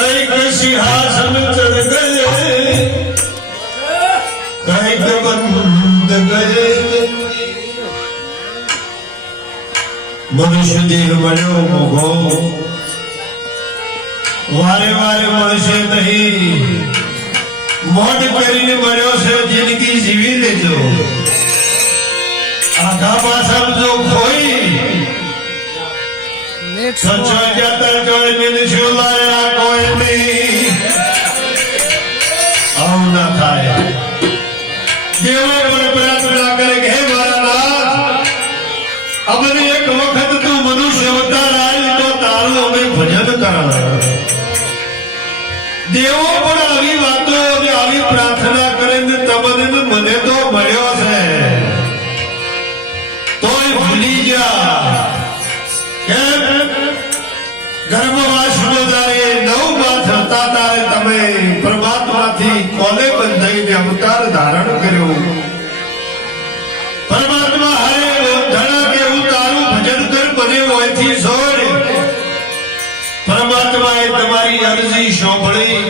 કઈક સિંહાસન ચઢ ગયે, કઈક બંધ ગયે, મનુષ્ય દેહ મળ્યો મોઘો, વારે વારે મળશે નહીં, મોઢ કરીને મળ્યો છે, જિંદગી જીવી લેજો. આખા પાછળ જો ખોઈ સચોઈ જતા જોઈ મિનિશું લાયા કોઈ નહીં, આવું ના થાય. દેવો પણ પ્રાર્થના કરે કે હે મારા નાથ, અમને એક વખત તું મનુષ્ય અવતાર આવી તો તારું અમે ભજન કરાવે. દેવો પણ આવી વાતો અને આવી પ્રાર્થના કરે ને તમને મને તો મળ્યો છે તોય ભૂલી ગયા. ગર્ભવાસનો તારે 9 માસ હતા તારે તમે પરમાત્માથી કોલે બંધાઈને અવતાર ધારણ કર્યો. પરમાત્મા હરે ધણા કે હું તારું ભજન કર મને હોયથી છોડ. પરમાત્માએ તમારી અરજી સાંભળી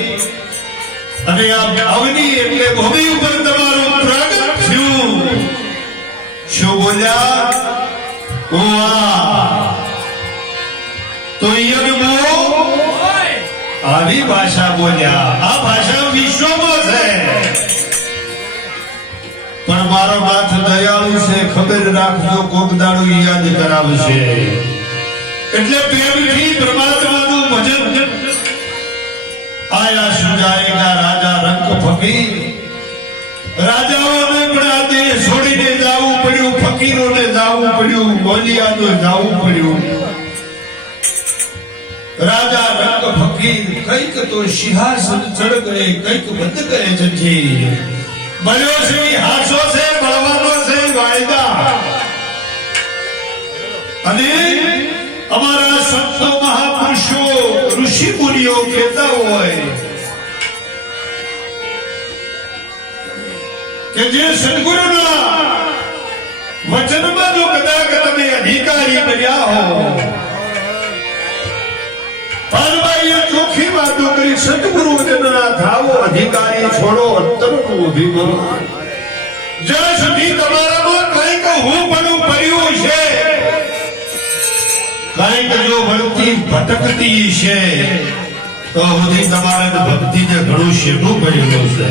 અને આ અવની એટલે ભૂમિ ઉપર તમારું પ્રગટ થયું. શું બોલ્યા? તો આવી ભાષા બોલ્યા. આ ભાષા વિશ્વમાં છે પણ મારો નાથ દયાળુ છે, ખબર રાખજો કોક દાડો યાદ કરાવશે. એટલે પ્રેમથી પરમાત્માનું ભજન. આયા સુજાયેલા રાજા રંગ ફકીર. રાજાઓને પણ આ દેહ છોડીને જવું પડ્યું, ફકીરોને જવું પડ્યું, મોલિયાને જવું પડ્યું. રાજા રંગ ફકીર કઈક તો સિંહાસન ચડ ગયે, કઈક બંધ કરે જંજીર. મળ્યો છે હાસો છે, મળવાનો છે વાયદા. અને અમારા સંતો મહાપુરુષો ઋષિ મુનિઓ કહેતા હોય કે જે સદગુરુના વચનમાં જો કદાચ તમે અધિકારી બન્યા હો, પાનભાઈએ ચોખ્ખી વાતો કરી, સદગુરુ જનના થાવો અધિકારી, છોડો અંતરનું અભિમાન. જ્યાં સુધી તમારામાં કંઈક હું પણ પડ્યું છે, કંઈક જો વળતી ભટકતી છે તો બધી તમારે ભક્તિને ઘણું શેઠું પડેલું છે.